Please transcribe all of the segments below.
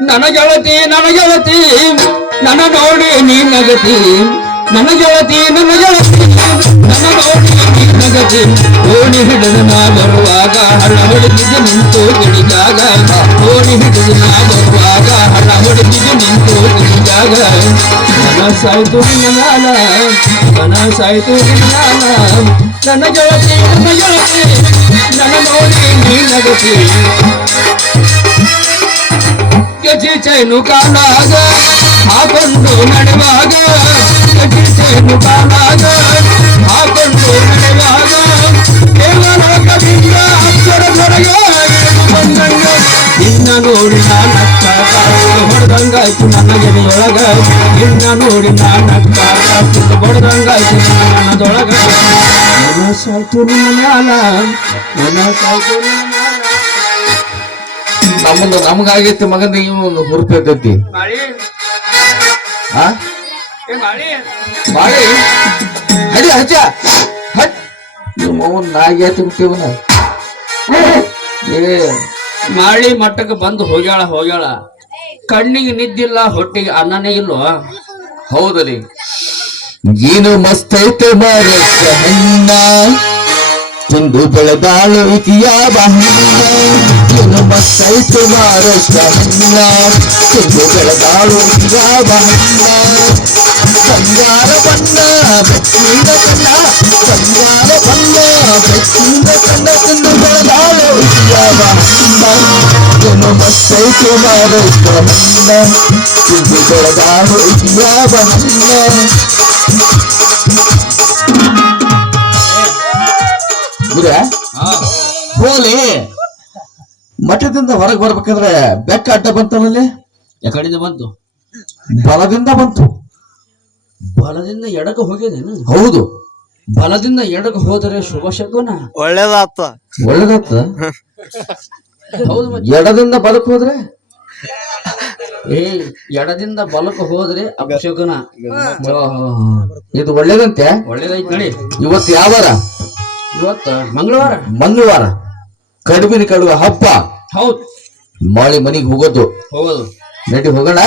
ನನ್ನ ಗೆಳತಿ ನನ್ನ ನೋಡಿ ನೀ ನಗತಿ ನನ್ನ ಗೆಳತಿ ನನ್ನ ನೋಡಿ ನೀ ನಗತಿ ಓಣಿ ಹಿಡಿದು ನಾ ಬರುವಾಗ ಹಳ್ಳ ಹೊಡೆದಿದ್ದು ನಿಂತು ಗಿಡಿದಾಗ ಓಣಿ ಹಿಡಿದು ನಾ ಬರುವಾಗ ಹಳ್ಳ ಹೊಡೆದಿದ್ದು ನಿಂತು ಗಿಡಿದಾಗ ಮನಸ್ಸಾಯ್ತು ನಿನ್ನಾಲ ನನ್ನ ಗೆಳತಿ ನನ್ನ ನೋಡಿ ನೀ ನಗತಿ ಗಜಿ ಚೈನು ಕಾಲಾಗ ಹಾಕೊಂಡು ನಡೆವಾಗ ಗಜಿ ಚೈನು ಕಾಲಾಗ ಹಾಕೊಂಡು ನಡೆವಾಗ ದೇವಲೋಕದಿಂದ ಅಕ್ಷರ ಹೊರಗೆ ಬಂದಂಗ ನಿನ್ನ ನೋಡಿ ನಾನಕ್ಕ ಹೊಡೆದಂಗಾಯ್ತು ನನ್ನ ಗೆರೆಯೊಳಗ ನಿನ್ನ ನೋಡಿ ನಾನಕ್ಕ ಹೊಡೆದಂಗಾಯ್ತು ನನ್ನದೊಳಗ ಮನಸ್ಸಾಯ್ತು ನಿನ್ನ ನಮಗಾಗೈತಿ ಮಗನ ಇವನು ಹುರುಪೈತೈತಿ ಮಾಡಿ ಹಡಿ ಹಚ್ಚ ನಿಮ್ಮ ನಾಗ್ಯಾತಿ ಬಿಟ್ಟಿವನ ಮಾಳಿ ಮಟ್ಟಕ್ಕೆ ಬಂದು ಹೋಗ್ಯಾಳ ಕಣ್ಣಿಗೆ ನಿದ್ದಿಲ್ಲ ಹೊಟ್ಟಿಗೆ ಅನ್ನನೇ ಇಲ್ವ ಹೌದಲಿ ಏನು ಮಸ್ತ್ ಐತೆ ಮಾರಣ್ಣ ಚಂದು ಬೆಳೆದಾಳು ಇಕಿಯ ಏನು ಮಸ್ತ್ ಐತೆ ಮಾರಣ್ಣ ಚಂದು ಬೆಳೆದಾಳು ಇಕಿಯ ಬಂಗಾರ ಬಣ್ಣ ಬೆಚ್ಚಿದ ಕಣ್ಣ ಬಂಗಾರ ಬಣ್ಣ ಬೆಚ್ಚಿದ ಕಣ್ಣ ಚಂದು ಬೆಳೆದಾಳು ಇಕಿಯ ಏನು ಮಸ್ತ್ ಐತೆ ಮಾರಣ್ಣ ಚಂದು ಬೆಳೆದಾಳು ಇಕಿಯ ಹೋಲಿ ಮಠದಿಂದ ಹೊರಗೆ ಬರ್ಬೇಕಂದ್ರೆ ಬೆಕ್ಕ ಅಡ್ಡ ಬಂತಲ್ಲಿ ಯಾಕಡೆಯಿಂದ ಬಂತು ಬಲದಿಂದ ಬಂತು ಬಲದಿಂದ ಎಡಕ್ಕೆ ಹೋಗ್ಯದೇನು ಹೌದು ಬಲದಿಂದ ಎಡಕ್ಕೆ ಹೋದರೆ ಶುಭ ಶಕುನ ಒಳ್ಳೇದಾತ ಹೌದು ಎಡದಿಂದ ಬಲಕ್ಕೆ ಹೋದ್ರೆ ಎಡದಿಂದ ಬಲಕ್ಕೆ ಹೋದ್ರೆ ಅಪಶಕುನ ಇದು ಒಳ್ಳೇದಂತೆ ಒಳ್ಳೇದೈತಿ ನಡಿ ಇವತ್ತು ಯಾವಾರ ಇವತ್ತ ಮಂಗಳವಾರ ಕಡುಬಿನ ಕಡುವ ಹಬ್ಬ ಹೌದು ಮಾಳಿ ಮನಿಗೆ ಹೋಗೋದು ನಡಿ ಹೋಗೋಣ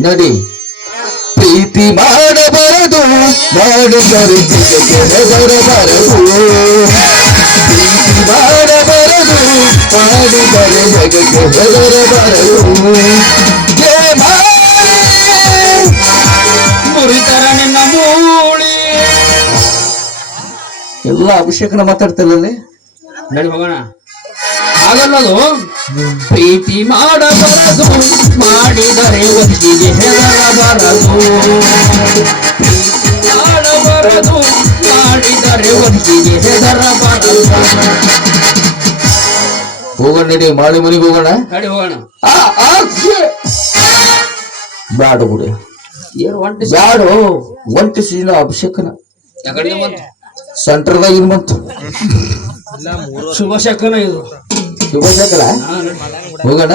ನಡಿ ಪ್ರೀತಿ ಮಾಡಬಾರದು ಮಾಡಿದರೆ ಹೆದರಬಾರದು ಪ್ರೀತಿ ಮಾಡಬಾರದು ಮಾಡಿದರೆ ಜಗಕ್ಕೆ ಹೆದರಬಾರದು ಮುರಿತರ ನಿನ್ನ ಮೂಳಿ ಎಲ್ಲ ಅಭಿಷೇಕನ ಮಾತಾಡ್ತಿಲ್ಲಲ್ಲಿ ನಡಿ ಹೋಗೋಣ ಹಾಗಲ್ಲದು ಪ್ರೀತಿ ಮಾಡಬಾರದು ಮಾಡಿದರೆ ಒತ್ತಿಗೆ ಹೆದರಬಾರದು ಪ್ರೀತಿ ಮಾಡಬಾರದು ಮಾಡಿದರೆ ಒತ್ತಿಗೆ ಹೆದರಬಾರದು ಹೋಗೋಣ ನಡಿ ಮಾಳಿ ಮನಿಗೆ ಹೋಗೋಣ ನಡಿ ಹೋಗೋಣ ಬ್ಯಾಡ ಗುಡಿ ಏನು ಬ್ಯಾಡು ಒಂಟಿ ಸೀನ ಅಭಿಷೇಕನ ಯಾಕಡೆ ಬಂತು ಸೆಂಟರ್ದಾಗ ಇನ್ ಬಂತು ಶುಭ ಶಕನ ಇದು ಶುಭ ಶಕಲ ಹೋಗೋಣ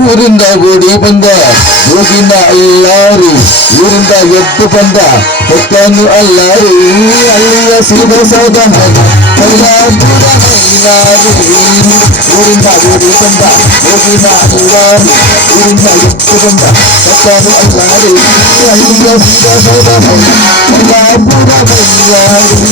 ಊರಿಂದ ಓಡಿ ಬಂದ ಹೋಗಿನ ಅಲ್ಲಾರಿ ಊರಿಂದ ಎದ್ದು ಬಂದ ಹೊತ್ತನು ಅಲ್ಲಾರಿ ಅಲ್ಲಿಯ ಸಿಗ ಸೌದನ ಊರಿಂದ ಓಡಿ ಬಂದ ಹೋಗಿನ ಅಲ್ಲಾರಿ ಊರಿಂದ ಎದ್ದು ಬಂದ ಹೊತ್ತನು ಅಲ್ಲಾರಿ ಅಲ್ಲಿಯ ಸಿಗ ಸೌದನ ಮಲ್ಲಾಪುರ ಬೈಯಾರಿ